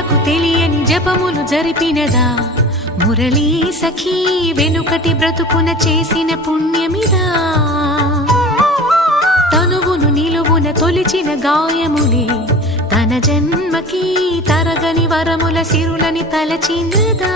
జనులకు తెలియని జపములు జరిపినదా మురళీ సఖీ వెనుకటి బ్రతుకున చేసిన పుణ్యమిదా తనువును నిలువున తొలిచిన గాయములే తన జన్మకి తరగని వరముల సిరులని తలచినదా